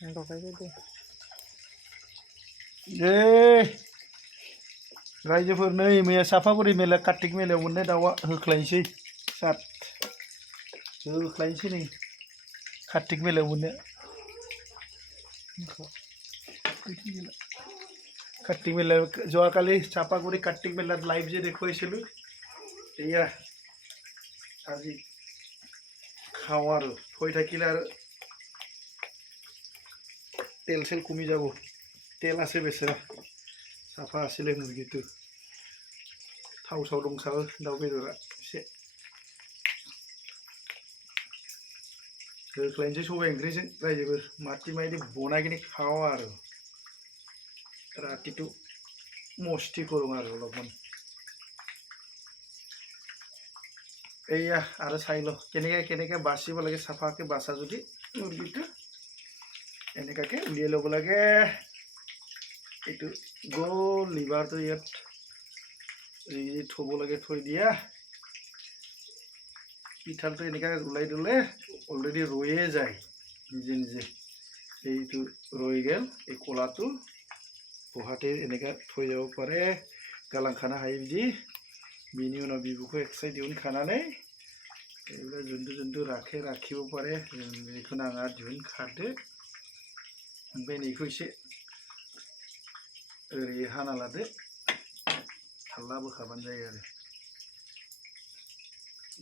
लगायदो दे रायजोफोर नै मैया साफागुरि मेला कार्तिक मेलायाव मोननाय दाउआ होख्लायनोसै सात होख्लायनोसै नै कार्तिक मेलायाव मोननाया कार्तिक मेला যোৱাকালি চাপাগুড়ি कार्तिक मेलाত লাইভ যে দেখুৱাইছিলোঁ এয়া আজি খাওঁ আৰু থৈ থাকিলে আৰু তেল চেল কমি যাব তেল আছে বেচেৰা চাফা আছিলে মুৰ্গীটো थाव साव दंसाबो दाउ बेदरा एसे होख्लायनोसै सबाय ओंख्रिजों रायजोफोर माथि मायदि बनायकिनि खावा आरो रातिটো मस्ती करूँ आरो अलपमान एया आरो चाइ लो केनेके बासिब लागे साफाके बासा जुदि मुर्गीটো এনেকাকে উলিয়াই ল'ব লাগে এইটো গ'ল লিভাৰটো ইয়াত থ'ব লাগে থৈ দিয়া পিঠালটো এনেকৈ ওলাই দিলে অলৰেডি ৰৈয়ে যায় নিজে নিজে এইটো ৰৈ গ'ল এই কলাটো বহাতে এনেকৈ থৈ যাব পাৰে গালাং খানা হাयो बिदि बिनि उनाव बिबुखौ एक्साइड दिहुनखानानै এইবিলাক যোনটো ৰাখে ৰাখিব পাৰে बेखौ नाङा दिहुनखादो ओमफ्राय नैखौ एसे ओरै हाना लादो थाल्ला बोखाबानो जायो आरो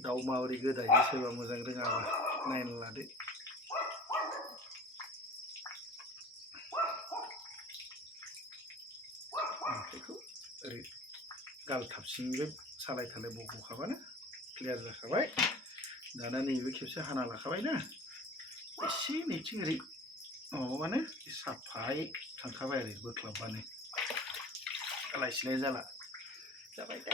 दाउ माबोरै गोदायो सोरबा मोजां रोङाबा नायना लादो बेखौ ओरै गालथाबसिंबो सालाय थालाय बख'खाबानो क्लियार जाखाबाय दाना नैबे खेबसे हाना लाखाबायना एसे नैथिं ओरै माबाबानो साफायै थांखाबाय आरो बोख्लाबबानो लायसिलाय जाला जाबाय दे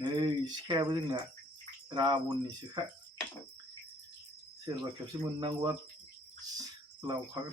नै सिखायाबो जोंना राबननिसोखा सोरबा खेबसे मोननांगौआ लावखागोन